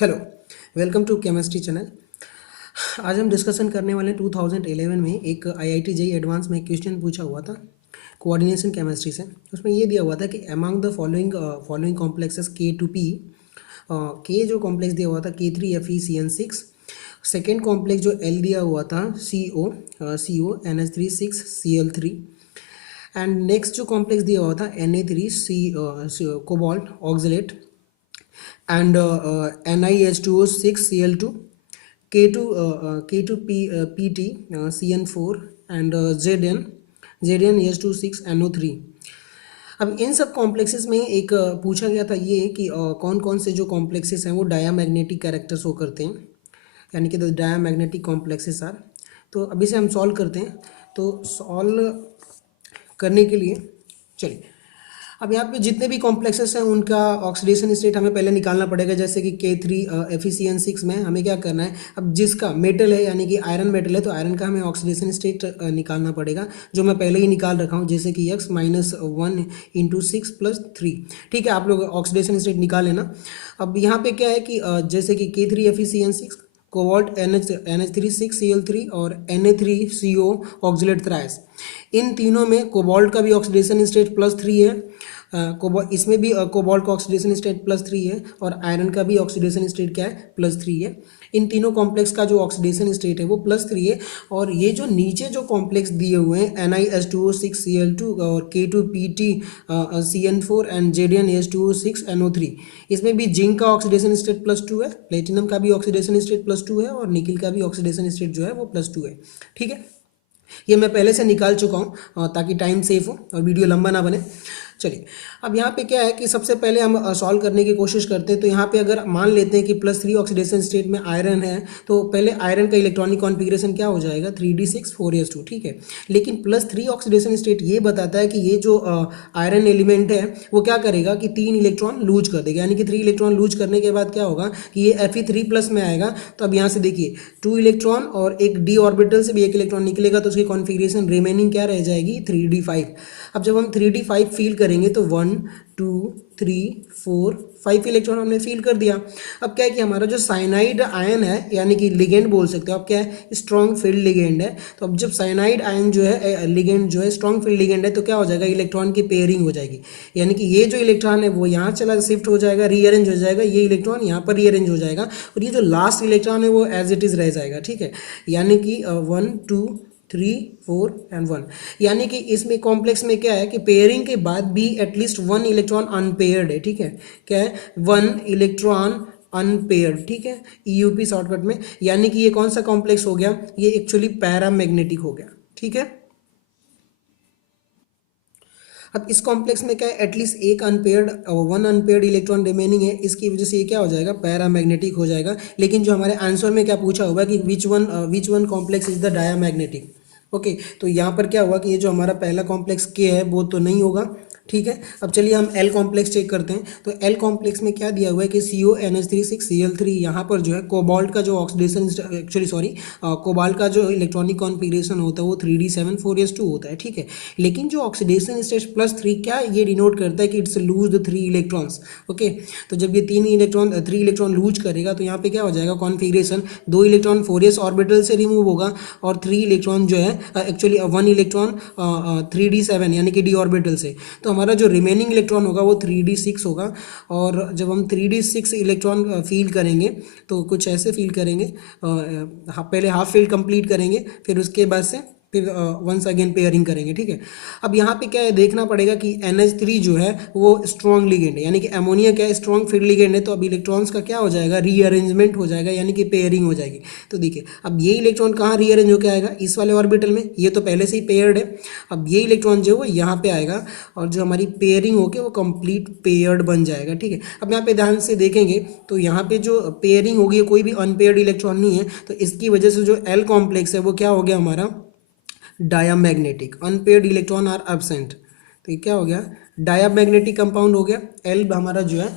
Hello, welcome to chemistry channel. आज हम discussion करने वाले हैं 2011 में एक IIT जेईई एडवांस में क्वेश्चन पूछा हुआ था कोऑर्डिनेशन केमिस्ट्री से। उसमें ये दिया हुआ था कि अमंग द फॉलोइंग कॉम्प्लेक्सेस के टू पी, के जो कॉम्प्लेक्स दिया हुआ था K3FeCN6, सेकेंड कॉम्प्लेक्स जो L दिया हुआ था CO NH3 6Cl3, and next जो कॉम्प्लेक्स दिया हुआ था Na3C cobalt oxalate and NiH2O6Cl2, K2PT CN4 and ZnH26NO3। अब इन सब कॉम्प्लेक्सेस में एक पूछा गया था ये कि कौन कौन से जो कॉम्प्लेक्सेस हैं वो डायामैग्नेटिक कैरेक्टर शो करते हैं, यानी कि द डायामैग्नेटिक कॉम्प्लेक्सेस आर। तो अभी से हम सॉल्व करते हैं। तो सॉल्व करने के लिए चलिए, अब यहाँ पे जितने भी कॉम्प्लेक्सेस हैं उनका ऑक्सीडेशन स्टेट हमें पहले निकालना पड़ेगा। जैसे कि K3FeCN6 में हमें क्या करना है, अब जिसका मेटल है यानी कि आयरन मेटल है तो आयरन का हमें ऑक्सीडेशन स्टेट निकालना पड़ेगा, जो मैं पहले ही निकाल रखा हूँ, जैसे कि X -1 × 6 + 3। ठीक है, आप लोग ऑक्सीडेशन स्टेट निकाल लेना। अब यहाँ पे क्या है कि जैसे कि K3FeCN6 कोबाल्ट NH3 6Cl3 और Na3CO ऑक्सलेट थ्राइस, इन तीनों में कोबाल्ट का भी ऑक्सीडेशन स्टेट +3 है, इसमें भी कोबाल्ट का ऑक्सीडेशन स्टेट +3 है और आयरन का भी ऑक्सीडेशन स्टेट क्या है, +3 है। इन तीनों कॉम्प्लेक्स का जो ऑक्सीडेशन स्टेट है वो +3 है। और ये जो नीचे जो कॉम्प्लेक्स दिए हुए हैं NiH2O6Cl2 और K2PT CN4 एंड ZnH2O6NO3, इसमें भी जिंक का ऑक्सीडेशन स्टेट +2 है, प्लेटिनम का भी ऑक्सीडेशन स्टेट +2 है और निकिल का भी ऑक्सीडेशन स्टेट जो है वो +2 है। ठीक है, ये मैं पहले से निकाल चुका हूँ ताकि टाइम सेफ हो और वीडियो लंबा ना बने। चलिए, अब यहाँ पे क्या है कि सबसे पहले हम सॉल्व करने की कोशिश करते हैं। तो यहाँ पे अगर मान लेते हैं कि +3 ऑक्सीडेशन स्टेट में आयरन है, तो पहले आयरन का इलेक्ट्रॉनिक कॉन्फ़िगरेशन क्या हो जाएगा, 3d6 4s2। ठीक है, लेकिन +3 ऑक्सीडेशन स्टेट ये बताता है कि ये जो आयरन एलिमेंट है वो क्या करेगा कि 3 इलेक्ट्रॉन लूज कर देगा, यानी कि 3 इलेक्ट्रॉन लूज करने के बाद क्या होगा कि ये Fe3+ में आएगा। तो अब यहाँ से देखिए 2 इलेक्ट्रॉन और एक d ऑर्बिटल से भी एक इलेक्ट्रॉन निकलेगा, तो उसकी कॉन्फ़िगरेशन रिमेनिंग क्या रह जाएगी, 3d5। अब जब हम 3d5 फील करेंगे तो 1 2 3 4 5 इलेक्ट्रॉन हमने फील कर दिया। अब क्या है कि हमारा जो साइनाइड आयन है, यानी कि लिगेंड बोल सकते हो आप, क्या है, स्ट्रॉन्ग फील्ड लिगेंड है। तो अब जब साइनाइड आयन जो है लिगेंड जो है स्ट्रॉन्ग फील्ड लिगेंड है, तो क्या हो जाएगा, इलेक्ट्रॉन की पेयरिंग हो जाएगी, यानी कि ये जो इलेक्ट्रॉन है वो यहाँ चला शिफ्ट हो जाएगा, रीअरेंज हो जाएगा, ये इलेक्ट्रॉन यहाँ पर रीअरेंज हो जाएगा और ये जो लास्ट इलेक्ट्रॉन है वो एज इट इज़ रह जाएगा। ठीक है, यानी कि 1 2 3 4 एंड 1, यानी कि इसमें कॉम्प्लेक्स में क्या है कि पेयरिंग के बाद भी एटलीस्ट 1 इलेक्ट्रॉन अनपेयर्ड है। ठीक है, क्या है, 1 इलेक्ट्रॉन अनपेयर्ड। ठीक है, EUP शॉर्टकट में, यानी कि ये कौन सा कॉम्प्लेक्स हो गया, ये एक्चुअली पैरामैग्नेटिक हो गया। ठीक है, अब इस कॉम्प्लेक्स में क्या है, एटलीस्ट एक अनपेयर्ड 1 अनपेयर्ड इलेक्ट्रॉन रिमेनिंग है, इसकी वजह से ये क्या हो जाएगा, पैरामैग्नेटिक हो जाएगा। लेकिन जो हमारे आंसर में क्या पूछा होगा कि which one complex is the diamagnetic. Okay, तो यहाँ पर क्या हुआ कि ये जो हमारा पहला कॉम्प्लेक्स के है वो तो नहीं होगा। ठीक है, अब चलिए हम L कॉम्प्लेक्स चेक करते हैं। तो L कॉम्प्लेक्स में क्या दिया हुआ है कि CO NH3 6Cl3, यहाँ पर जो है कोबाल्ट का जो ऑक्सीडेशन, एक्चुअली सॉरी, कोबाल्ट का जो इलेक्ट्रॉनिक कॉन्फ़िगरेशन होता है वो 3d7 4s2 होता है। ठीक है, लेकिन जो ऑक्सीडेशन स्टेट +3 क्या ये डिनोट करता है कि it's lose the 3 electrons. Okay, तो जब ये 3 इलेक्ट्रॉन लूज करेगा तो यहाँ पे क्या हो जाएगा, कॉन्फ़िगरेशन 2 इलेक्ट्रॉन 4s ऑर्बिटल से रिमूव होगा और 3 इलेक्ट्रॉन जो है एक्चुअली 1 इलेक्ट्रॉन 3d7 यानी कि d ऑर्बिटल से। तो हमारा जो रिमेनिंग इलेक्ट्रॉन होगा वो 3d6 होगा। और जब हम 3d6 इलेक्ट्रॉन फील करेंगे तो कुछ ऐसे फील करेंगे, पहले हाफ फील्ड कंप्लीट करेंगे, फिर उसके बाद से फिर वंस अगेन पेयरिंग करेंगे। ठीक है, अब यहाँ पे क्या है, देखना पड़ेगा कि NH3 जो है वो स्ट्रॉन्ग लिगेंड है, यानी कि अमोनिया क्या है, स्ट्रॉन्ग फील्ड लिगेंड है। तो अब इलेक्ट्रॉन्स का क्या हो जाएगा, रीअरेंजमेंट हो जाएगा, यानी कि पेयरिंग हो जाएगी। तो देखिए अब ये इलेक्ट्रॉन कहाँ रीअरेंज होकर आएगा, इस वाले ऑर्बिटल में, ये तो पहले से ही पेयर्ड है। अब ये इलेक्ट्रॉन जो है वो यहाँ पे आएगा और जो हमारी पेयरिंग होकर वो कंप्लीट पेयर्ड बन जाएगा। ठीक है, अब यहाँ पे ध्यान से देखेंगे तो यहाँ पे जो पेयरिंग होगी कोई भी अनपेयर्ड इलेक्ट्रॉन नहीं है, तो इसकी वजह से जो L कॉम्प्लेक्स है वो क्या हो गया हमारा, diamagnetic. Unpaired electron are absent, तो ये क्या हो गया, डायामैग्नेटिक कंपाउंड हो गया, एल हमारा जो है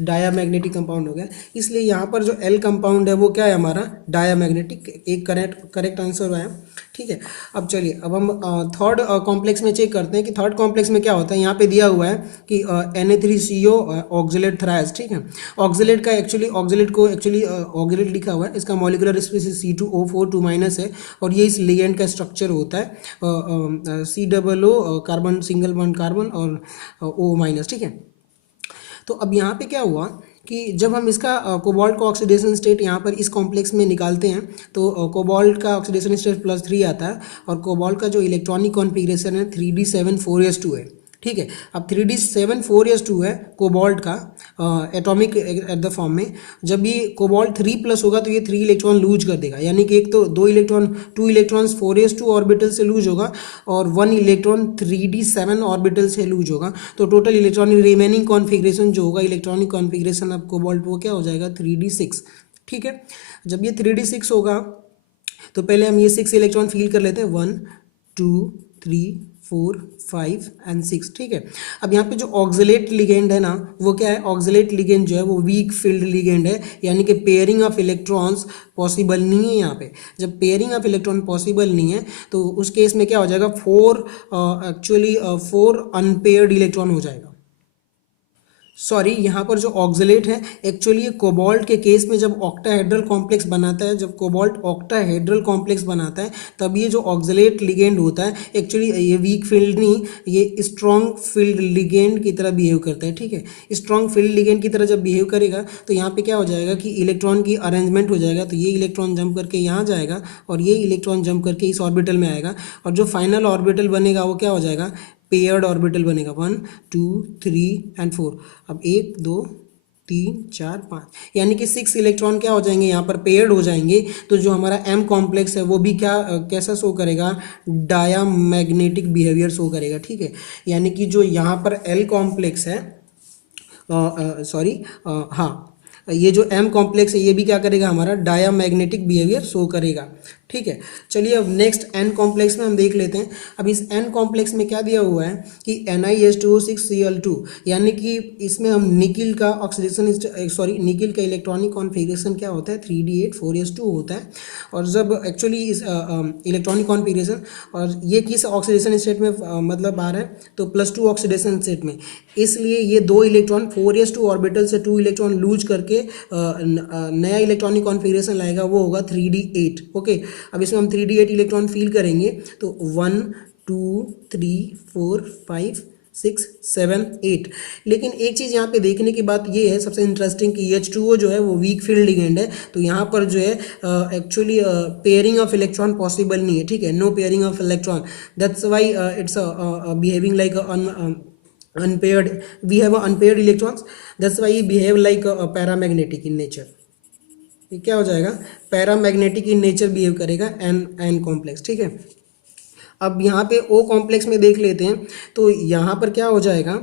डायामैग्नेटिक कंपाउंड हो गया, इसलिए यहाँ पर जो एल कंपाउंड है वो क्या है हमारा डायामैग्नेटिक, एक करेक्ट आंसर आया। ठीक है, अब चलिए अब हम थर्ड कॉम्प्लेक्स में चेक करते हैं कि थर्ड कॉम्प्लेक्स में क्या होता है। यहाँ पे दिया हुआ है कि Na3CO ऑक्जिलेट थ्रायस। ठीक है, ऑक्जिलेट का एक्चुअली ऑक्जिलेट को एक्चुअली ऑक्जिलेट लिखा हुआ है, इसका मॉलिक्यूलर स्पीसीज C2O4 2- है और ये इस लिगेंड का स्ट्रक्चर होता है COO carbon single bond carbon और O-। ठीक है, तो अब यहाँ पे क्या हुआ कि जब हम इसका कोबाल्ट का ऑक्सीडेशन स्टेट यहाँ पर इस कॉम्प्लेक्स में निकालते हैं तो कोबाल्ट का ऑक्सीडेशन स्टेट +3 आता है और कोबाल्ट का जो इलेक्ट्रॉनिक कॉन्फ़िगरेशन है 3D7 4s2 है। ठीक है, अब 3D7 4s2 है कोबाल्ट का एटॉमिक एट द फॉर्म में। जब ये कोबाल्ट 3+ होगा तो ये 3 इलेक्ट्रॉन लूज कर देगा, यानी कि एक तो 2 इलेक्ट्रॉन्स 4s2 ऑर्बिटल से लूज होगा और 1 इलेक्ट्रॉन 3D7 ऑर्बिटल से लूज होगा। तो टोटल इलेक्ट्रॉनिक रिमेनिंग कॉन्फ़िगरेशन जो होगा इलेक्ट्रॉनिक कॉन्फ़िगरेशन ऑफ कोबाल्ट वो क्या हो जाएगा 3D6। ठीक है, जब ये 3D6 होगा तो पहले हम ये 6 इलेक्ट्रॉन फील कर लेते हैं, 1 2 3 4 5 एंड 6। ठीक है, अब यहाँ पे जो ऑक्जिलेट लिगेंड है ना वो क्या है, ऑक्जिलेट लिगेंड जो है वो वीक फील्ड लिगेंड है, यानी कि पेयरिंग ऑफ इलेक्ट्रॉन्स पॉसिबल नहीं है यहाँ पे। जब पेयरिंग ऑफ इलेक्ट्रॉन पॉसिबल नहीं है तो उस केस में क्या हो जाएगा, 4 अनपेयर्ड इलेक्ट्रॉन हो जाएगा। सॉरी, यहाँ पर जो ऑक्जिलेट है एक्चुअली ये कोबाल्ट के केस में जब ऑक्टाहेड्रल कॉम्प्लेक्स बनाता है, जब कोबाल्ट ऑक्टाहेड्रल कॉम्प्लेक्स बनाता है तब ये जो ऑक्जिलेट लिगेंड होता है एक्चुअली ये वीक फील्ड नहीं, ये स्ट्रॉन्ग फील्ड लिगेंड की तरह बिहेव करता है। ठीक है, स्ट्रॉन्ग फील्ड लिगेंड की तरह जब बिहेव करेगा तो यहाँ पे क्या हो जाएगा कि इलेक्ट्रॉन की अरेंजमेंट हो जाएगा, तो ये इलेक्ट्रॉन जंप करके यहाँ जाएगा और ये इलेक्ट्रॉन जंप करके इस ऑर्बिटल में आएगा और जो फाइनल ऑर्बिटल बनेगा वो क्या हो जाएगा, पेयर्ड ऑर्बिटल बनेगा 1 2 3 एंड 4। अब 1 2 3 4 5 यानी कि 6 इलेक्ट्रॉन क्या हो जाएंगे यहाँ पर पेयर्ड हो जाएंगे। तो जो हमारा एम कॉम्प्लेक्स है वो भी क्या कैसा शो करेगा, डायामैग्नेटिक बिहेवियर शो करेगा। ठीक है, यानी कि जो यहाँ पर एल कॉम्प्लेक्स है सॉरी हाँ, ये जो एम कॉम्प्लेक्स है ये भी क्या करेगा, हमारा डायामैग्नेटिक बिहेवियर शो करेगा। ठीक है, चलिए अब नेक्स्ट एन कॉम्प्लेक्स में हम देख लेते हैं। अब इस एन कॉम्प्लेक्स में क्या दिया हुआ है कि NiH2O6Cl2, यानी कि इसमें हम निकिल का ऑक्सीडेशन निकिल का इलेक्ट्रॉनिक कॉन्फ़िगरेशन क्या होता है 3D8 4s2 होता है। और जब एक्चुअली इस इलेक्ट्रॉनिक कॉन्फ़िगरेशन और ये किस ऑक्सीडेशन स्टेट में मतलब आ रहा है तो +2 ऑक्सीडेशन स्टेट में, इसलिए ये 2 इलेक्ट्रॉन 4s2 ऑर्बिटल से 2 इलेक्ट्रॉन लूज करके नया इलेक्ट्रॉनिक कॉन्फ़िगरेशन लाएगा, वो होगा 3D8। ओके, अब इसमें हम 3D8 इलेक्ट्रॉन फील करेंगे तो 1 2 3 4 5 6 7 8। लेकिन एक चीज़ यहाँ पे देखने की बात ये है सबसे इंटरेस्टिंग कि H2O जो है वो वीक फील्ड लिगेंड है, तो यहाँ पर जो है actually pairing of electron possible नहीं है। ठीक है, no pairing of electron, that's why it's behaving like unpaired, we have unpaired electrons, that's why we behave like a paramagnetic in nature। ये क्या हो जाएगा, पैरामैग्नेटिक इन नेचर बिहेव करेगा N complex. ठीक है, अब यहाँ पे ओ कॉम्प्लेक्स में देख लेते हैं तो यहाँ पर क्या हो जाएगा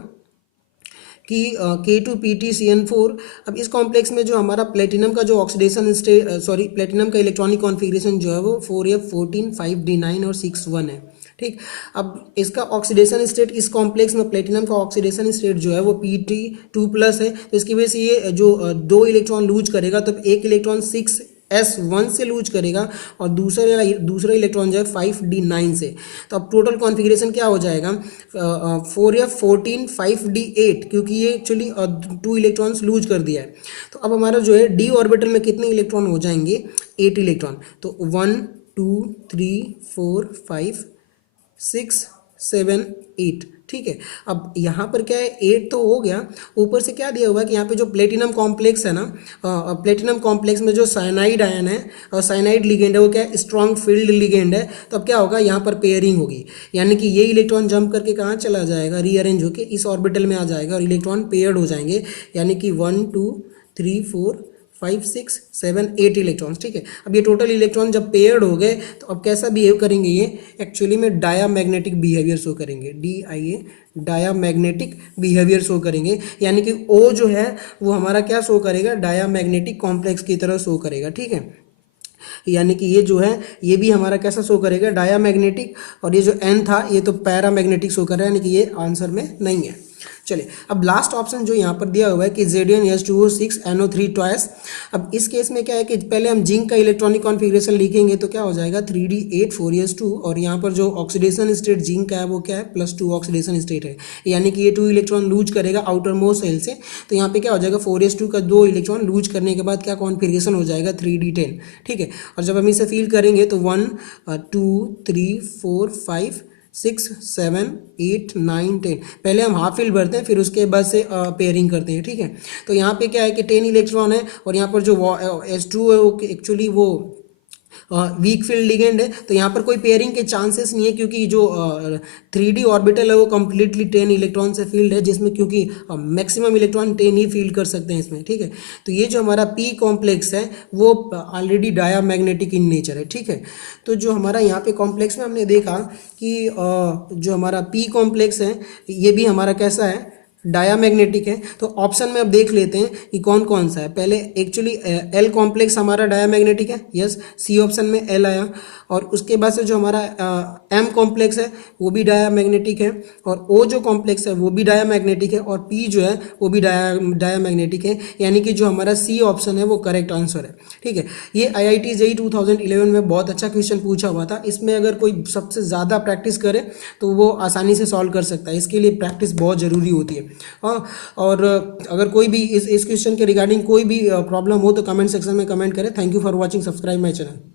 कि K2PtCN4। अब इस कॉम्प्लेक्स में जो हमारा प्लेटिनम का जो ऑक्सीडेशन स्टेट प्लेटिनम का इलेक्ट्रॉनिक कॉन्फ़िगरेशन जो है वो 4F14 5D9 और 6 1 है। ठीक, अब इसका ऑक्सीडेशन स्टेट इस कॉम्प्लेक्स में प्लेटिनम का ऑक्सीडेशन स्टेट जो है वो Pt2+ है, तो इसकी वजह से ये जो 2 इलेक्ट्रॉन लूज करेगा तो एक इलेक्ट्रॉन 6s1 से लूज करेगा और दूसरा इलेक्ट्रॉन जो है 5D9 से। तो अब टोटल कॉन्फ़िगरेशन क्या हो जाएगा 4F14 5D8, क्योंकि ये एक्चुअली 2 इलेक्ट्रॉन्स लूज कर दिया है। तो अब हमारा जो है डी ऑर्बिटल में कितने इलेक्ट्रॉन हो जाएंगे 8 इलेक्ट्रॉन, तो 1 2 3 4 5 6 7 8। ठीक है, अब यहाँ पर क्या है 8 तो हो गया, ऊपर से क्या दिया हुआ है कि यहाँ पे जो प्लेटिनम कॉम्प्लेक्स है ना, प्लेटिनम कॉम्प्लेक्स में जो साइनाइड आयन है और साइनाइड लिगेंड है वो क्या है स्ट्रॉन्ग फील्ड लिगेंड है। तो अब क्या होगा यहाँ पर पेयरिंग होगी, यानी कि ये इलेक्ट्रॉन जंप करके कहाँ चला जाएगा, रीअरेंज होकर इस ऑर्बिटल में आ जाएगा और इलेक्ट्रॉन पेयर्ड हो जाएंगे, यानी कि 1 2 3 4 5 6 7 8 इलेक्ट्रॉन्स। ठीक है, अब ये टोटल इलेक्ट्रॉन जब पेयर्ड हो गए तो अब कैसा बिहेव करेंगे, ये एक्चुअली में डायामैग्नेटिक बिहेवियर शो करेंगे, DIA डायामैग्नेटिक बिहेवियर शो करेंगे, यानी कि O जो है वो हमारा क्या शो करेगा, डायामैग्नेटिक कॉम्प्लेक्स की तरह शो करेगा। ठीक है, यानी कि ये जो है ये भी हमारा कैसा शो करेगा, डायामैग्नेटिक, और ये जो N था ये तो पैरामैग्नेटिक शो कर रहा है, यानी कि ये आंसर में नहीं है। चलिए अब लास्ट ऑप्शन जो यहाँ पर दिया हुआ है कि ZnH2O6NO3 ट्वाइस। अब इस केस में क्या है कि पहले हम जिंक का इलेक्ट्रॉनिक कॉन्फ़िगरेशन लिखेंगे तो क्या हो जाएगा 3D8 4s2 और यहाँ पर जो ऑक्सीडेशन स्टेट जिंक का है वो क्या है +2 ऑक्सीडेशन स्टेट है, यानी कि ये 2 इलेक्ट्रॉन लूज करेगा आउटर मोस्ट सेल से। तो यहाँ पे क्या हो जाएगा 4s2 का 2 इलेक्ट्रॉन लूज करने के बाद क्या कॉन्फ़िगरेशन हो जाएगा 3D10। ठीक है, और जब हम इसे फील करेंगे तो 1 2 3 4 5 6 7 8 9 10, पहले हम हाफ फील्ड भरते हैं फिर उसके बाद से पेयरिंग करते हैं। ठीक है, तो यहाँ पे क्या है कि 10 इलेक्ट्रॉन है और यहाँ पर जो H2 है वो एक्चुअली वो वीक फील्ड लिगेंड है, तो यहाँ पर कोई पेयरिंग के चांसेस नहीं है क्योंकि जो 3D ऑर्बिटल है वो कम्प्लीटली 10 इलेक्ट्रॉन से फील्ड है, जिसमें क्योंकि मैक्सिमम इलेक्ट्रॉन 10 ही फील्ड कर सकते हैं इसमें। ठीक है, तो ये जो हमारा पी कॉम्प्लेक्स है वो ऑलरेडी डायामैग्नेटिक इन नेचर है। ठीक है, तो जो हमारा यहाँ पे कॉम्प्लेक्स में हमने देखा कि जो हमारा पी कॉम्प्लेक्स है ये भी हमारा कैसा है, डायामैग्नेटिक है। तो ऑप्शन में अब देख लेते हैं कि कौन कौन सा है। पहले एक्चुअली एल कॉम्प्लेक्स हमारा डायामैग्नेटिक है, यस, सी ऑप्शन में एल आया। और उसके बाद से जो हमारा एम कॉम्प्लेक्स है वो भी डायामैग्नेटिक है, और ओ जो कॉम्प्लेक्स है वो भी डायामैग्नेटिक है, और पी जो है वो भी डायामैग्नेटिक है, यानी कि जो हमारा सी ऑप्शन है वो करेक्ट आंसर है। ठीक है, ये IIT JEE 2011 में बहुत अच्छा क्वेश्चन पूछा हुआ था। इसमें अगर कोई सबसे ज़्यादा प्रैक्टिस करे तो वो आसानी से सॉल्व कर सकता है, इसके लिए प्रैक्टिस बहुत ज़रूरी होती है। हाँ, और अगर कोई भी इस क्वेश्चन के रिगार्डिंग कोई भी प्रॉब्लम हो तो कमेंट सेक्शन में कमेंट करें। Thank you for watching, subscribe my channel.